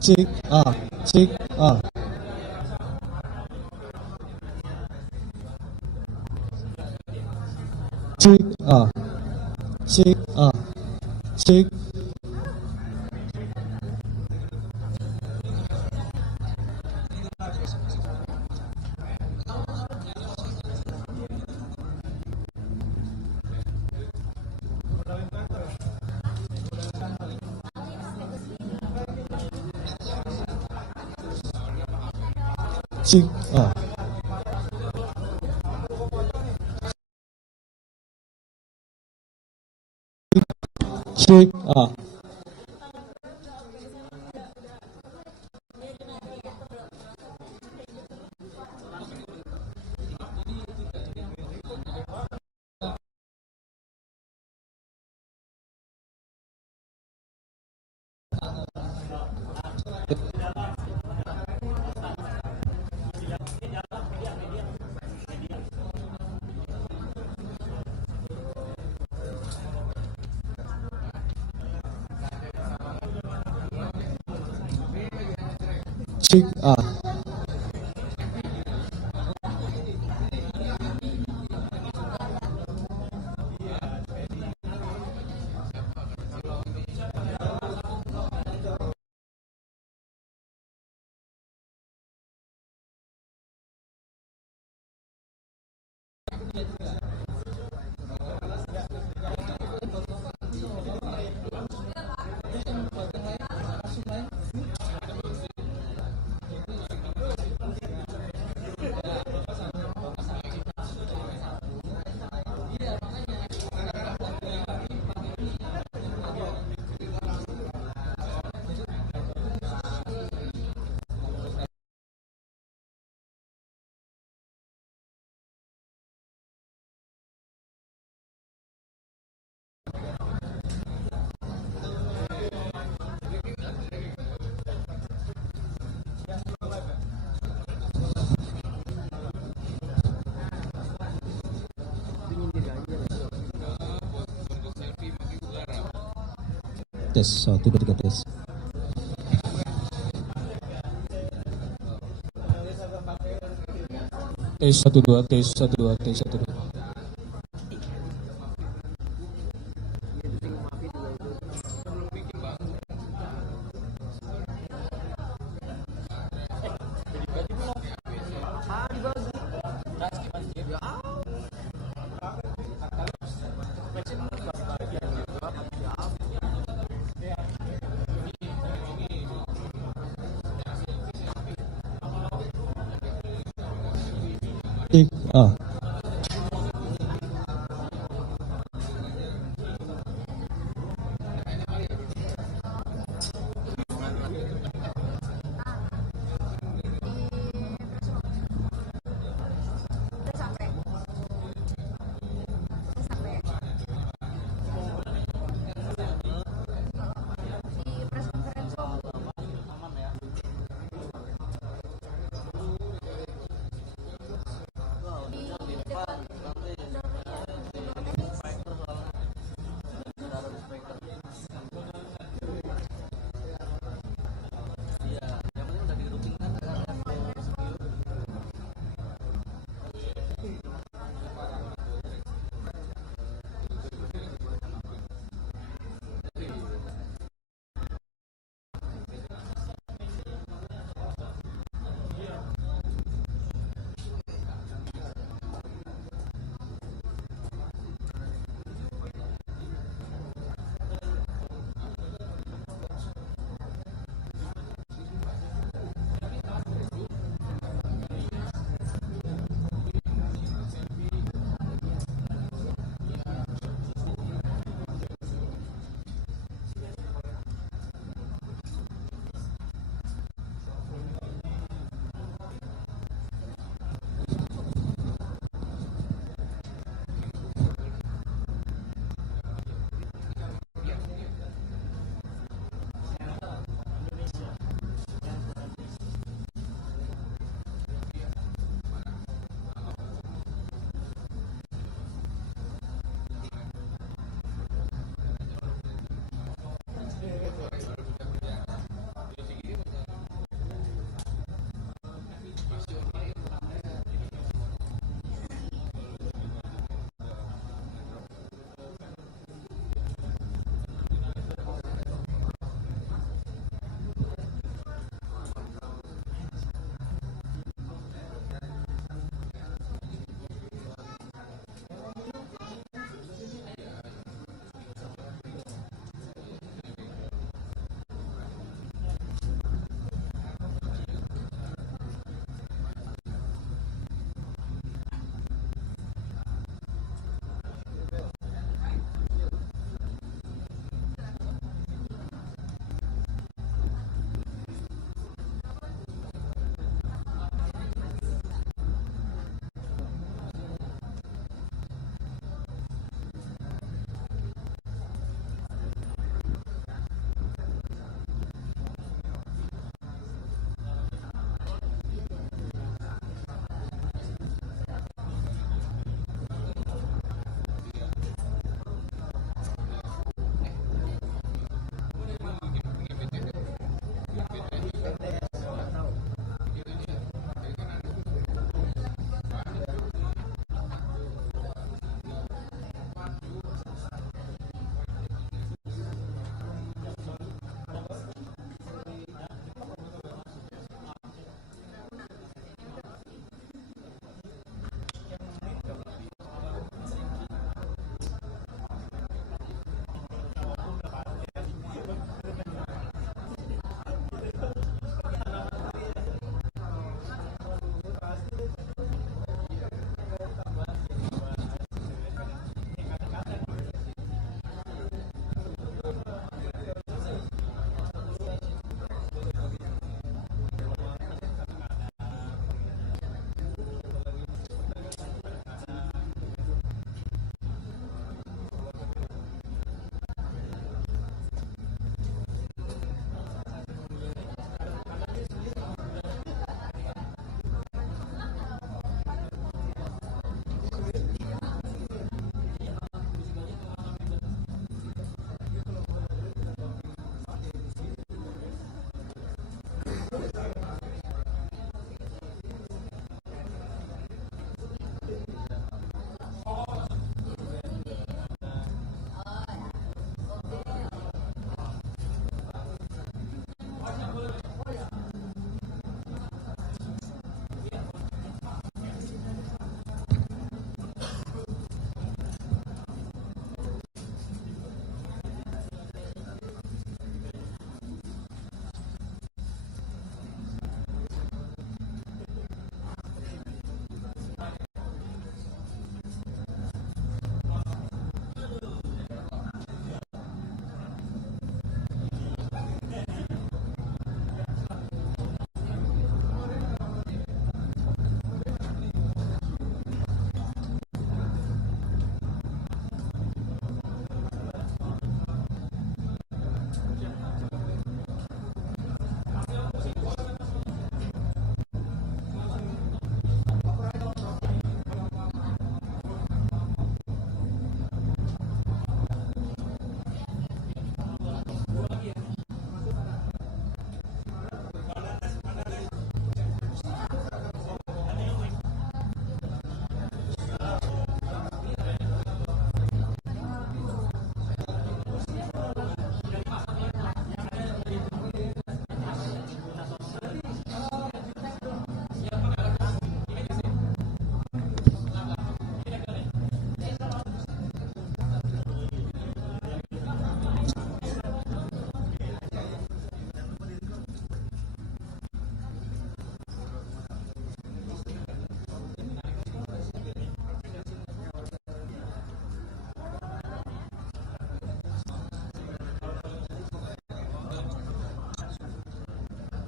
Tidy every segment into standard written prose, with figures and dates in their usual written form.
Cek A, cek A. Cek A, cek A, cek. Cek A. Cek A. Cek A. Tes 1 2 3 tes. Tes 1 2 tes 1 2 tes 1 2. Cek A.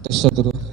Tes 1 2.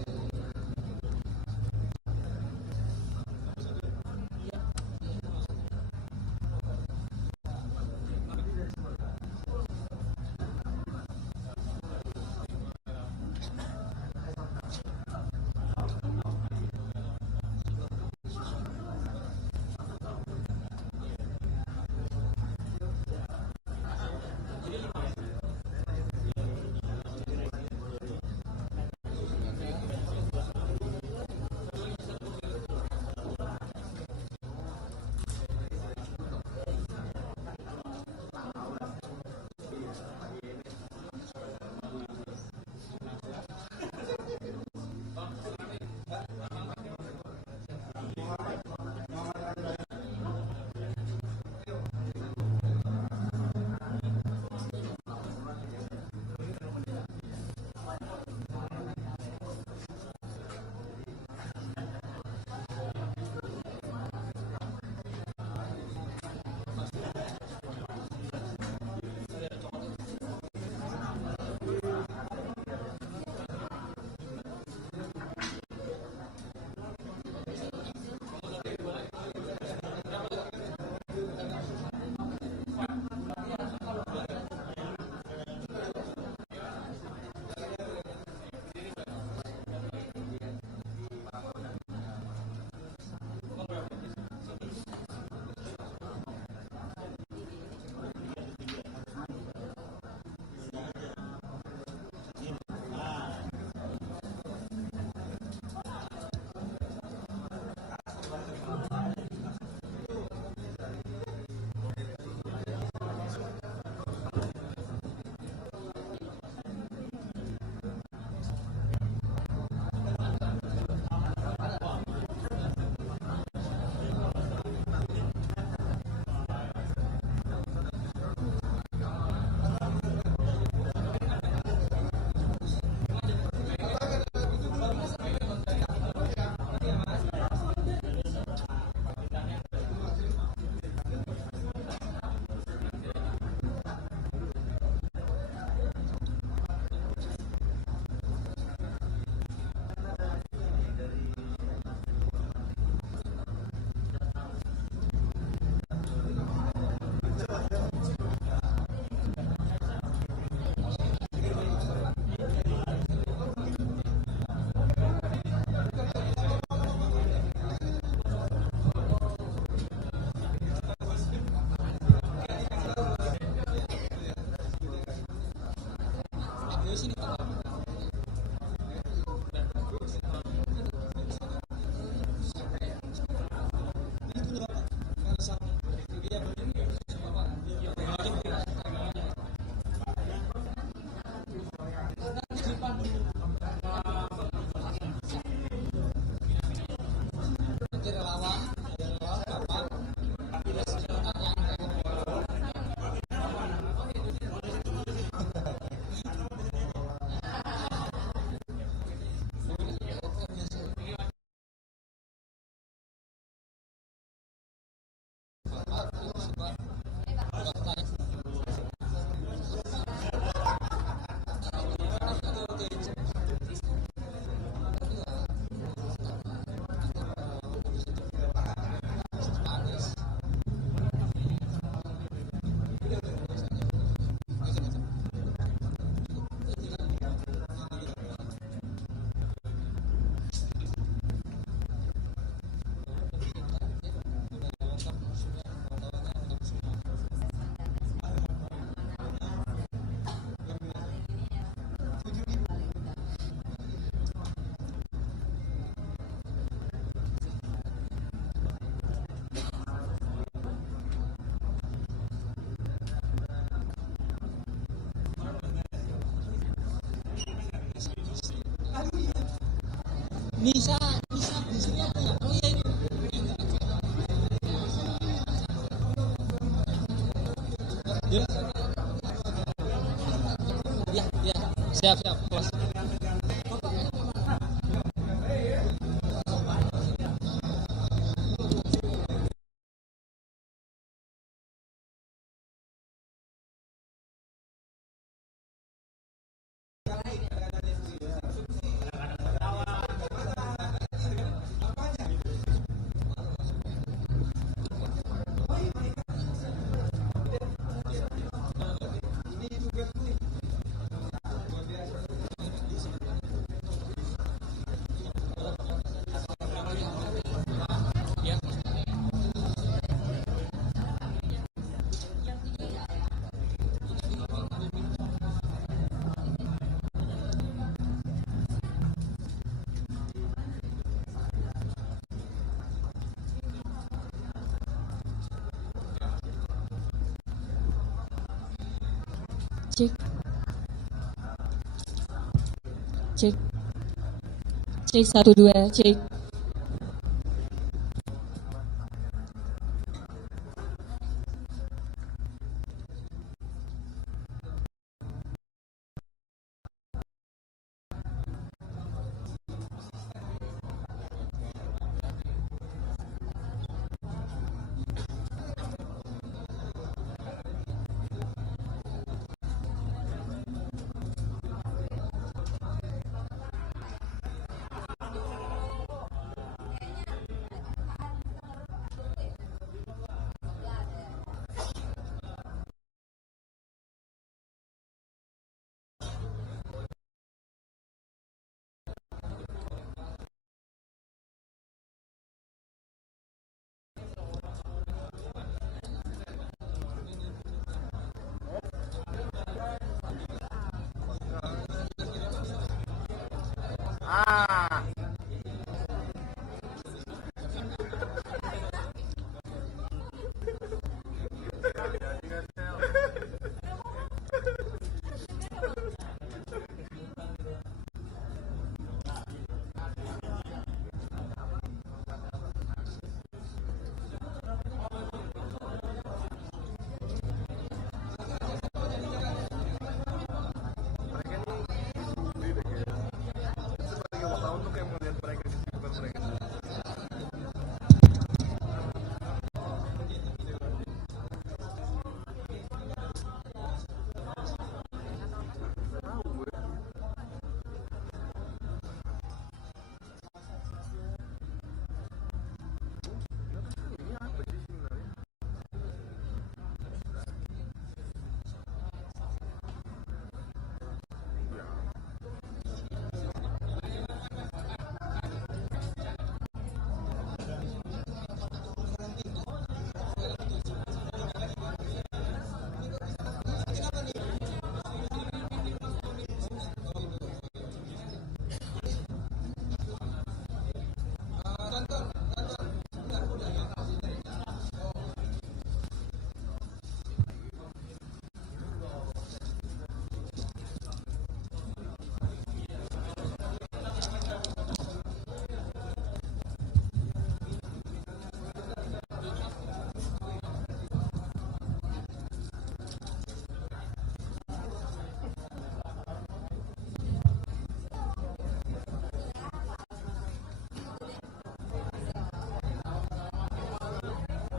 Nisa, Nisa apa ya? Oh iya ini. Ya, ya, siap, siap, bos. Cek. Cek 1 2, cek.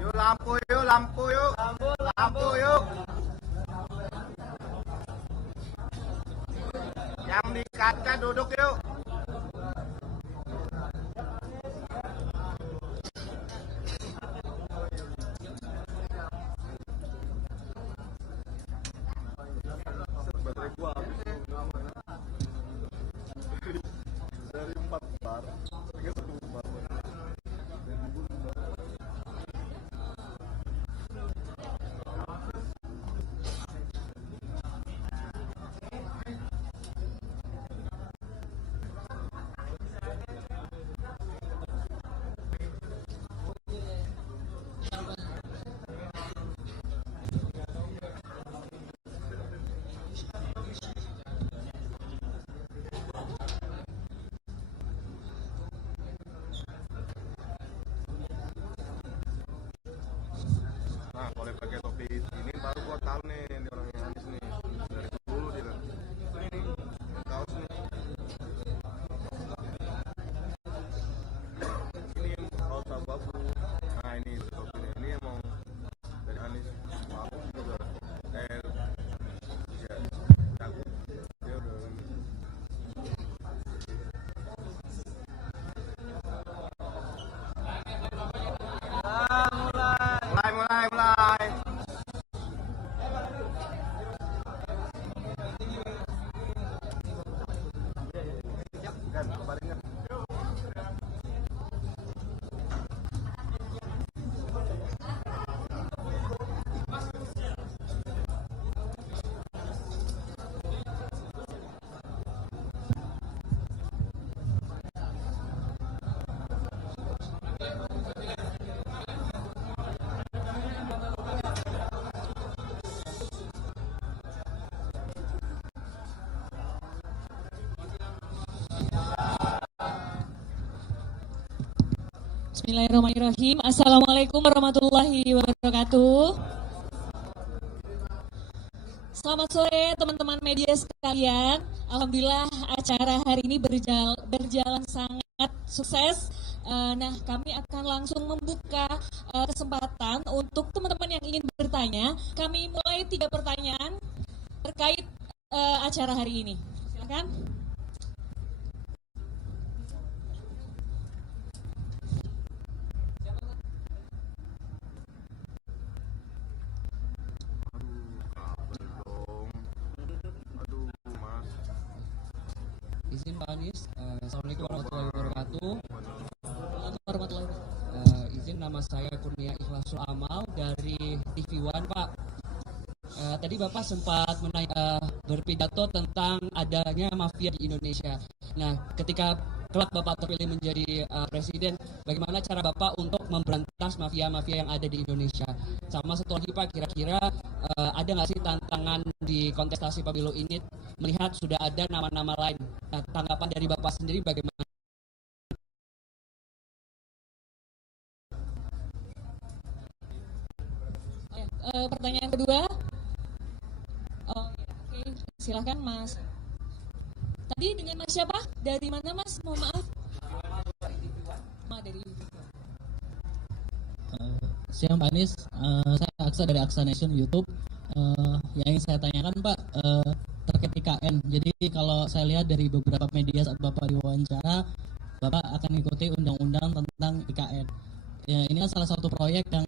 Yuk lampu yuk, lampu yuk. Lampu yuk. Yang di kaca duduk yuk. Baterai gua habis dari 4 bar ke 1 bar. Bismillahirrahmanirrahim. Assalamualaikum warahmatullahi wabarakatuh. Selamat sore teman-teman media sekalian. Alhamdulillah acara hari ini berjalan sangat sukses. Nah, kami akan langsung membuka kesempatan untuk teman-teman yang ingin bertanya. Kami mulai 3 pertanyaan terkait acara hari ini. Silakan. Izin Pak Anies, Assalamualaikum warahmatullahi wabarakatuh. Warahmatullahi wabarakatuh. Izin, nama saya Kurnia Ikhlasul Amal dari TV One, Pak. Tadi Bapak sempat berpidato tentang adanya mafia di Indonesia. Nah, ketika kelak Bapak terpilih menjadi presiden, bagaimana cara Bapak untuk memberantas mafia-mafia yang ada di Indonesia? Sama satu lagi Pak, kira-kira ada nggak sih tantangan di kontestasi pemilu ini melihat sudah ada nama-nama lain? Nah, tanggapan dari Bapak sendiri bagaimana? Pertanyaan kedua. Oke, silahkan Mas. Tadi dengan Mas siapa? Dari mana Mas? Mohon maaf. Dari Siang Pak Anies, saya Aksa dari Aksa Nation YouTube. Yang ingin saya tanyakan Pak, terkait IKN. Jadi kalau saya lihat dari beberapa media saat Bapak diwawancara, Bapak akan mengikuti undang-undang tentang IKN. Ya, ini kan salah satu proyek yang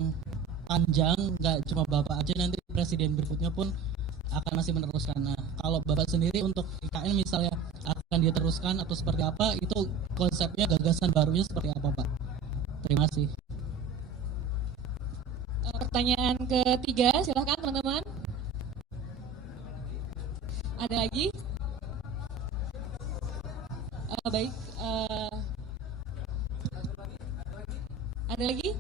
panjang, nggak cuma Bapak aja, nanti presiden berikutnya pun akan masih meneruskan. Nah, kalau Bapak sendiri untuk IKN misalnya akan diteruskan atau seperti apa, itu konsepnya, gagasan barunya seperti apa Pak? Terima kasih. pertanyaan ketiga, silahkan teman-teman. Ada lagi? Baik. Ada lagi?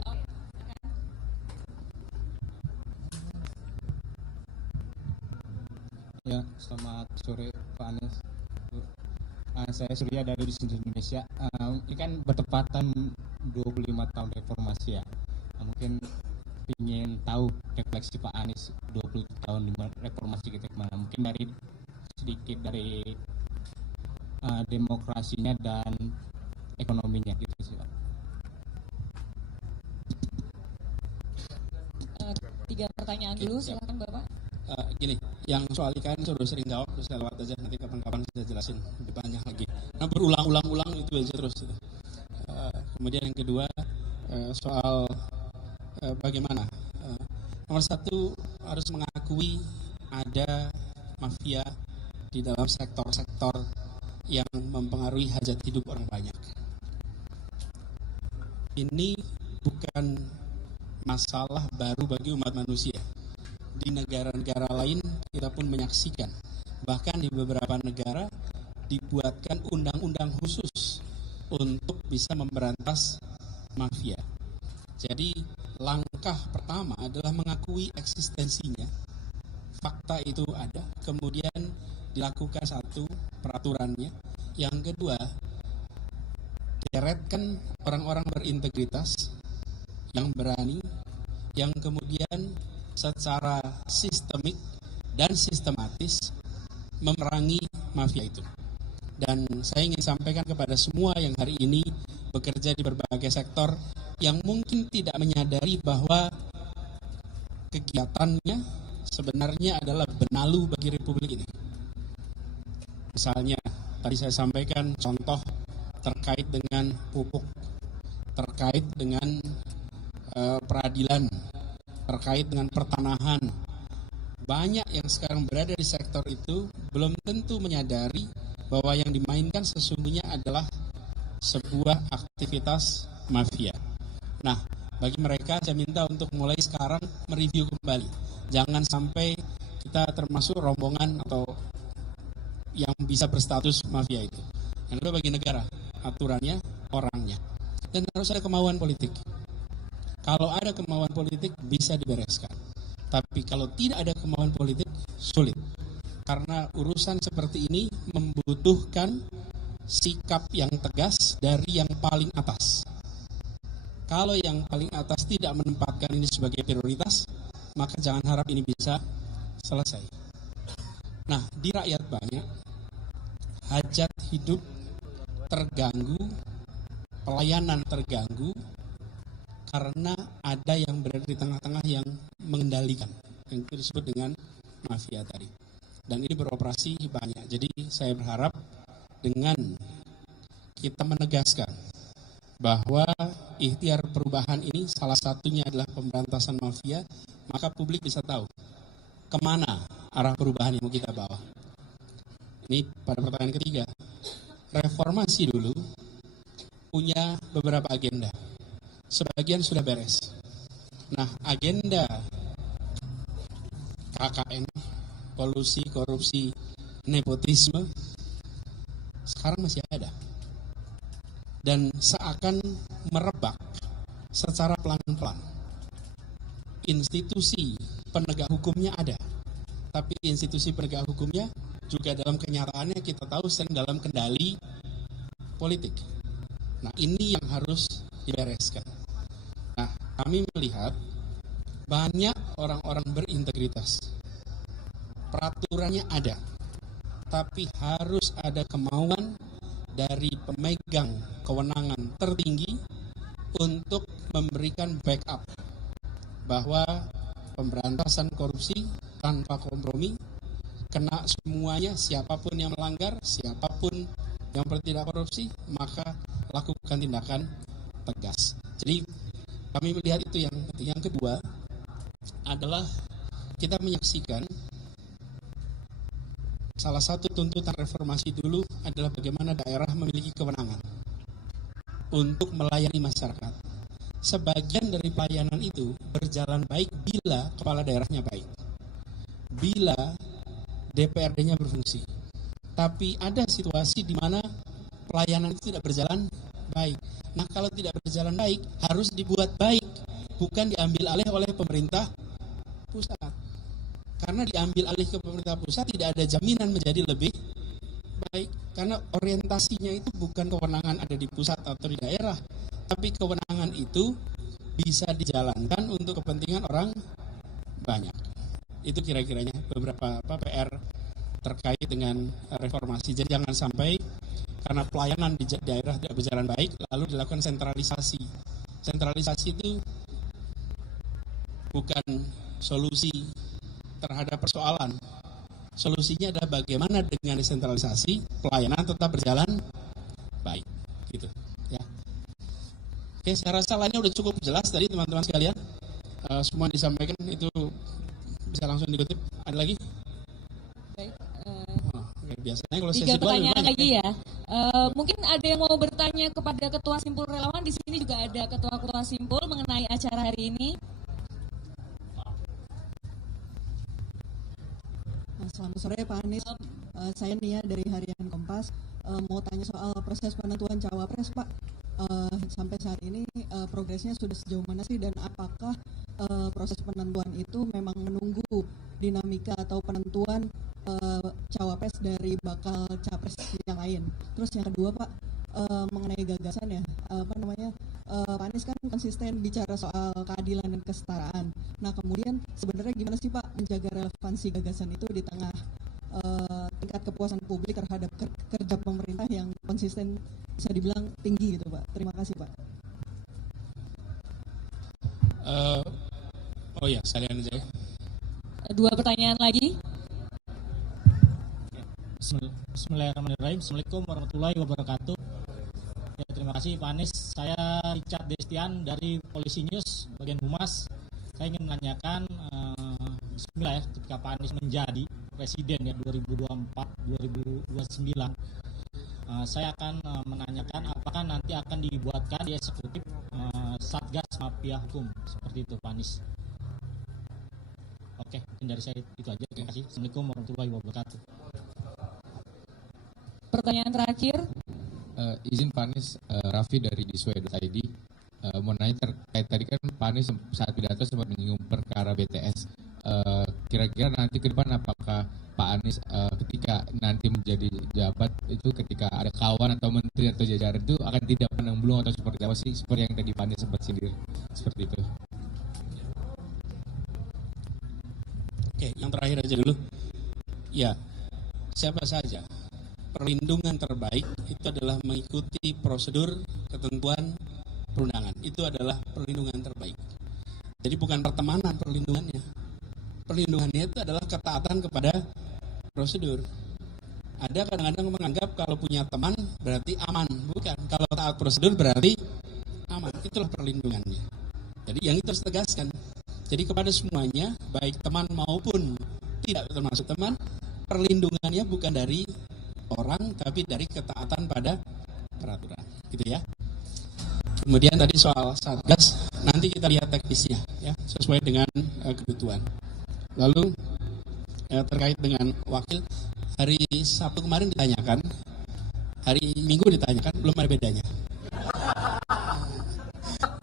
Ya, selamat sore Pak Anies. Saya Surya dari Disensus Indonesia. Ini kan bertepatan 25 tahun reformasi ya. Mungkin ingin tahu refleksi Pak Anies 20 tahun reformasi kita kemana. Mungkin dari sedikit dari demokrasinya dan ekonominya gitu sih Pak. 3 pertanyaan dulu, silahkan Bapak. Gini, yang soal IKN sudah sering jawab, terus saya lewat aja, nanti kapan-kapan saya jelasin lebih banyak lagi. Nah, berulang-ulang itu aja terus. Kemudian yang kedua, soal bagaimana. Nomor 1, harus mengakui ada mafia di dalam sektor-sektor yang mempengaruhi hajat hidup orang banyak. Ini bukan masalah baru bagi umat manusia. Di negara-negara lain kita pun menyaksikan, bahkan di beberapa negara dibuatkan undang-undang khusus untuk bisa memberantas mafia. Jadi langkah pertama adalah mengakui eksistensinya, fakta itu ada, kemudian dilakukan satu peraturannya. Yang kedua, deretkan orang-orang berintegritas yang berani, yang kemudian secara sistemik dan sistematis memerangi mafia itu. Dan saya ingin sampaikan kepada semua yang hari ini bekerja di berbagai sektor yang mungkin tidak menyadari bahwa kegiatannya sebenarnya adalah benalu bagi Republik ini. Misalnya, tadi saya sampaikan contoh terkait dengan pupuk, terkait dengan peradilan, terkait dengan pertanahan. Banyak yang sekarang berada di sektor itu belum tentu menyadari bahwa yang dimainkan sesungguhnya adalah sebuah aktivitas mafia. Nah, bagi mereka saya minta untuk mulai sekarang mereview kembali. Jangan sampai kita termasuk rombongan atau yang bisa berstatus mafia itu. Yang kedua, bagi negara, aturannya, orangnya. Dan harus ada kemauan politik. Kalau ada kemauan politik bisa dibereskan. Tapi kalau tidak ada kemauan politik, sulit. Karena urusan seperti ini membutuhkan sikap yang tegas dari yang paling atas. Kalau yang paling atas tidak menempatkan ini sebagai prioritas, maka jangan harap ini bisa selesai. Nah, di rakyat banyak, hajat hidup terganggu, pelayanan terganggu, karena ada yang berada di tengah-tengah yang mengendalikan, yang itu disebut dengan mafia tadi. Dan ini beroperasi banyak. Jadi saya berharap dengan kita menegaskan bahwa ikhtiar perubahan ini salah satunya adalah pemberantasan mafia, maka publik bisa tahu kemana arah perubahan yang mau kita bawa. Ini pada pertanyaan ketiga. Reformasi dulu punya beberapa agenda. Sebagian sudah beres. Nah, agenda KKN, kolusi, korupsi, nepotisme, sekarang masih ada. Dan seakan merebak secara pelan-pelan. Institusi penegak hukumnya ada, tapi institusi penegak hukumnya juga dalam kenyataannya kita tahu sering dalam kendali politik. Nah, ini yang harus dibereskan. Nah, kami melihat banyak orang-orang berintegritas. Peraturannya ada, tapi harus ada kemauan dari pemegang kewenangan tertinggi untuk memberikan backup bahwa pemberantasan korupsi tanpa kompromi, kena semuanya, siapapun yang melanggar, siapapun yang bertindak korupsi, maka lakukan tindakan tegas. Jadi kami melihat itu yang penting. Yang kedua adalah kita menyaksikan salah satu tuntutan reformasi dulu adalah bagaimana daerah memiliki kewenangan untuk melayani masyarakat. Sebagian dari pelayanan itu berjalan baik bila kepala daerahnya baik, bila DPRD-nya berfungsi. Tapi ada situasi di mana pelayanan itu tidak berjalan baik. Nah, kalau tidak berjalan baik, harus dibuat baik, bukan diambil alih oleh pemerintah pusat. Karena diambil alih ke pemerintah pusat tidak ada jaminan menjadi lebih baik. Karena orientasinya itu bukan kewenangan ada di pusat atau di daerah, tapi kewenangan itu bisa dijalankan untuk kepentingan orang banyak. Itu kira-kiranya beberapa PR terkait dengan reformasi. Jadi jangan sampai karena pelayanan di daerah tidak berjalan baik, lalu dilakukan sentralisasi. Sentralisasi itu bukan solusi terhadap persoalan. Solusinya adalah bagaimana dengan desentralisasi pelayanan tetap berjalan baik, gitu ya. Oke, saya rasa lainnya udah cukup jelas tadi teman-teman sekalian. Semua disampaikan itu bisa langsung dikutip. Ada lagi? Baik. Oke, biasanya kalau 3 pertanyaan lagi ya. Mungkin ada yang mau bertanya kepada Ketua Simpul Relawan. Di sini juga ada Ketua Simpul mengenai acara hari ini. Selamat sore Pak Anies, saya Nia dari Harian Kompas, mau tanya soal proses penentuan cawapres Pak. Sampai saat ini progresnya sudah sejauh mana sih, dan apakah proses penentuan itu memang menunggu dinamika atau penentuan cawapres dari bakal capres yang lain. Terus yang kedua Pak, mengenai gagasan ya, Pak Anies kan konsisten bicara soal keadilan dan kesetaraan. Nah, kemudian sebenarnya gimana sih Pak menjaga relevansi gagasan itu di tengah tingkat kepuasan publik terhadap kerja pemerintah yang konsisten bisa dibilang tinggi gitu Pak. Terima kasih Pak. Oh ya, sekalian aja ya. 2 pertanyaan lagi. Bismillahirrahmanirrahim. Assalamualaikum warahmatullahi wabarakatuh. Ya, terima kasih Pak Anies. Saya Richard Destian dari Polisi News bagian Humas. Saya ingin menanyakan bismillah ya, ketika Pak Anies menjadi presiden ya 2024-2029, saya akan menanyakan apakah nanti akan dibuatkan di eksekutif Satgas Mafia Hukum seperti itu Pak Anies. Oke, mungkin dari saya itu aja. Terima kasih. Assalamualaikum warahmatullahi wabarakatuh. Pertanyaan terakhir. Izin Pak Anies, Raffi dari diswe.id, mau nanya terkait tadi kan Pak Anies saat pidato sempat menyinggung perkara BTS. Kira-kira nanti ke depan apakah Pak Pak Anies ketika nanti menjadi jabat itu, ketika ada kawan atau menteri atau jajaran itu akan tidak pandang bulu atau seperti apa sih, seperti yang tadi Pak Anies sempat sindir seperti itu. Oke, yang terakhir aja dulu. Ya, siapa saja, perlindungan terbaik itu adalah mengikuti prosedur ketentuan perundangan. Itu adalah perlindungan terbaik. Jadi bukan pertemanan perlindungannya. Perlindungannya itu adalah ketaatan kepada prosedur. Ada kadang-kadang menganggap kalau punya teman berarti aman. Bukan, kalau taat prosedur berarti aman. Itulah perlindungannya. Jadi yang itu harus tegaskan. Jadi kepada semuanya, baik teman maupun tidak termasuk teman, perlindungannya bukan dari orang, tapi dari ketaatan pada peraturan. Gitu ya. Kemudian tadi soal Satgas, nanti kita lihat teknisnya ya, sesuai dengan kebutuhan. Lalu terkait dengan wakil, hari Sabtu kemarin ditanyakan, hari Minggu ditanyakan, belum ada bedanya.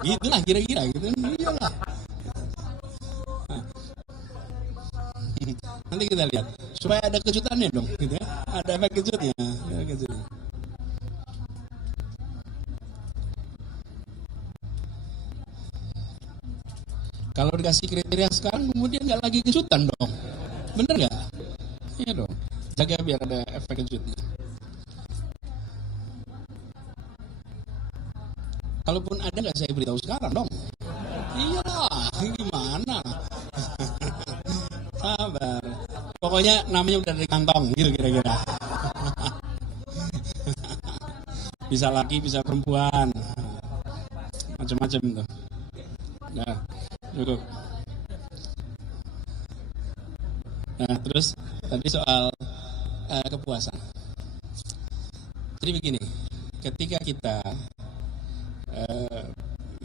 Gitulah kira-kira gitu. Iyalah. Nanti kita lihat supaya ada kejutannya dong, gitu ya. Ada efek kejutnya, ada kejutnya. Kalau dikasih kriteria sekarang, kemudian nggak lagi kejutan dong, bener nggak? Iya dong, jaga biar ada efek kejutnya. Kalaupun ada nggak saya beritahu sekarang dong. Iyalah, gimana? Sabar. Pokoknya namanya udah dari kantong gitu kira-kira. Bisa laki, bisa perempuan. Macam-macam tuh. Nah, cukup. Nah, terus tadi soal kepuasan. Jadi begini, ketika kita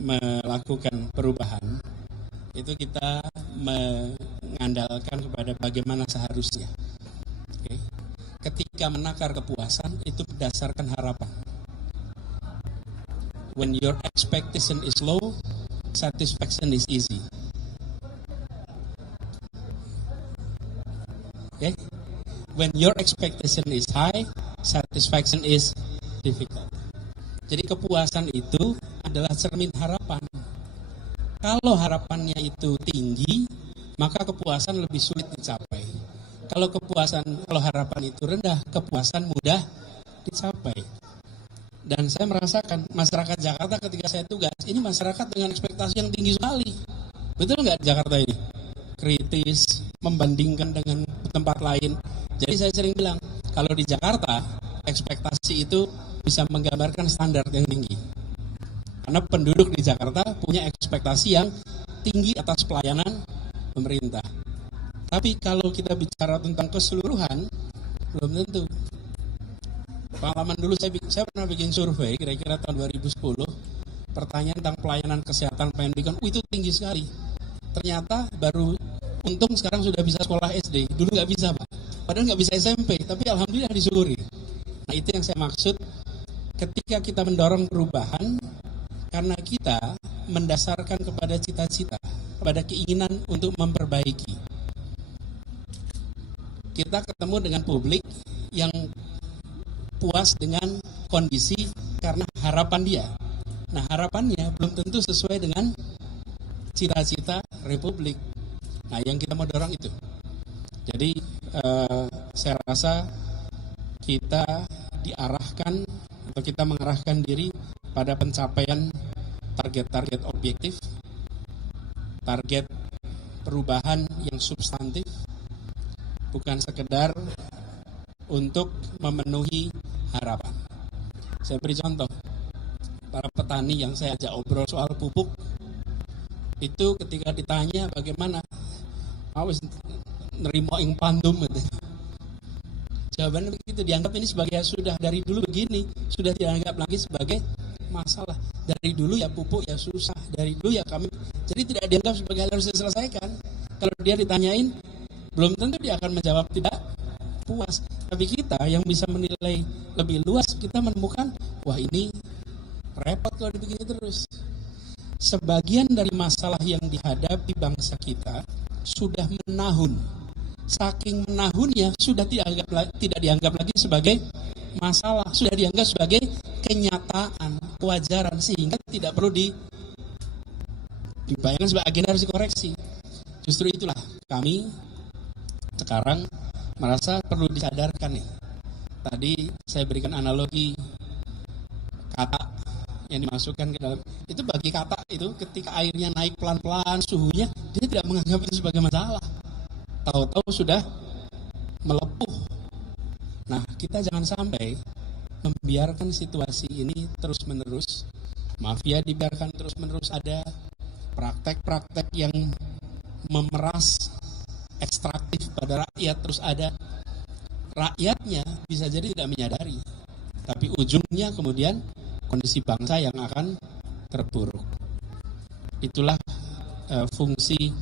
melakukan perubahan, itu kita mengandalkan kepada bagaimana seharusnya. Okay. Ketika menakar kepuasan itu berdasarkan harapan. When your expectation is low, satisfaction is easy. Okay. When your expectation is high, satisfaction is difficult. Jadi kepuasan itu adalah cermin harapan. Kalau harapannya itu tinggi, maka kepuasan lebih sulit dicapai. Kalau harapan itu rendah, kepuasan mudah dicapai. Dan saya merasakan masyarakat Jakarta ketika saya tugas, ini masyarakat dengan ekspektasi yang tinggi sekali. Betul nggak Jakarta ini? Kritis, membandingkan dengan tempat lain. Jadi saya sering bilang, kalau di Jakarta, ekspektasi itu bisa menggambarkan standar yang tinggi. Karena penduduk di Jakarta punya ekspektasi yang tinggi atas pelayanan pemerintah. Tapi kalau kita bicara tentang keseluruhan, belum tentu. Pengalaman dulu saya pernah bikin survei kira-kira tahun 2010, pertanyaan tentang pelayanan kesehatan pendidikan, itu tinggi sekali. Ternyata baru untung sekarang sudah bisa sekolah SD, dulu nggak bisa Pak. Padahal nggak bisa SMP, tapi alhamdulillah disyukuri. Nah itu yang saya maksud, ketika kita mendorong perubahan, karena kita mendasarkan kepada cita-cita, kepada keinginan untuk memperbaiki. Kita ketemu dengan publik yang puas dengan kondisi karena harapan dia. Nah harapannya belum tentu sesuai dengan cita-cita Republik. Nah yang kita mau dorong itu. Jadi saya rasa kita diarahkan atau kita mengarahkan diri pada pencapaian target-target objektif, target perubahan yang substantif, bukan sekedar untuk memenuhi harapan. Saya beri contoh, para petani yang saya ajak obrol soal pupuk, itu ketika ditanya bagaimana, awis nerimo ing pandum gitu. Jawabannya begitu, dianggap ini sebagai sudah dari dulu begini, sudah dianggap lagi sebagai masalah. Dari dulu ya pupuk ya susah, dari dulu ya kami, jadi tidak dianggap sebagai hal harus diselesaikan. Kalau dia ditanyain, belum tentu dia akan menjawab tidak puas. Tapi kita yang bisa menilai lebih luas, kita menemukan, wah ini repot kalau dibegini terus. Sebagian dari masalah yang dihadapi bangsa kita sudah menahun saking menahunnya sudah tidak dianggap lagi sebagai masalah, sudah dianggap sebagai kenyataan, kewajaran, sehingga tidak perlu dibayangkan sebagai agenda harus dikoreksi. Justru itulah kami sekarang merasa perlu disadarkan nih. Tadi saya berikan analogi kata yang dimasukkan ke dalam itu, bagi kata itu ketika airnya naik pelan-pelan suhunya, dia tidak menganggap itu sebagai masalah, tahu-tahu sudah melepuh. Nah, kita jangan sampai membiarkan situasi ini terus-menerus, mafia dibiarkan terus-menerus ada, praktek-praktek yang memeras, ekstraktif pada rakyat terus ada. Rakyatnya bisa jadi tidak menyadari, tapi ujungnya kemudian kondisi bangsa yang akan terpuruk. Itulah fungsi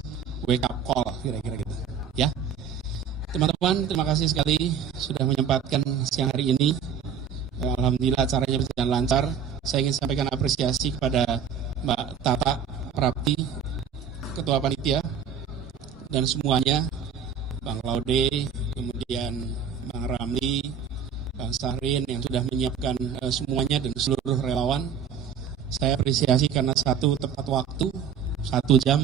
wake up call, kira-kira gitu. Ya, teman-teman, terima kasih sekali sudah menyempatkan siang hari ini. Alhamdulillah acaranya berjalan lancar. Saya ingin sampaikan apresiasi kepada Mbak Tata Prapti, Ketua Panitia, dan semuanya, Bang Laude, kemudian Bang Ramli, Bang Sahrin yang sudah menyiapkan semuanya, dan seluruh relawan. Saya apresiasi karena satu tepat waktu, 1 jam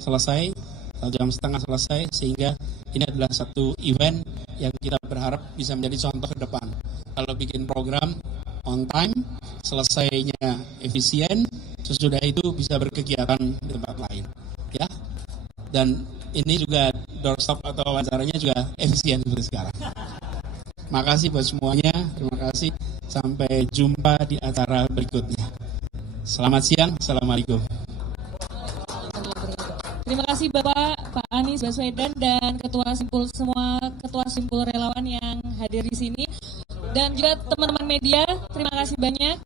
selesai, 1 jam setengah selesai, sehingga ini adalah satu event yang kita berharap bisa menjadi contoh ke depan. Kalau bikin program on time, selesainya efisien, sesudah itu bisa berkegiatan di tempat lain. Ya, dan ini juga doorstop atau wawancaranya juga efisien seperti sekarang. Makasih buat semuanya, terima kasih. Sampai jumpa di acara berikutnya. Selamat siang, Assalamualaikum. Terima kasih Bapak, Pak Anies Baswedan, dan semua ketua simpul relawan yang hadir di sini, dan juga teman-teman media. Terima kasih banyak.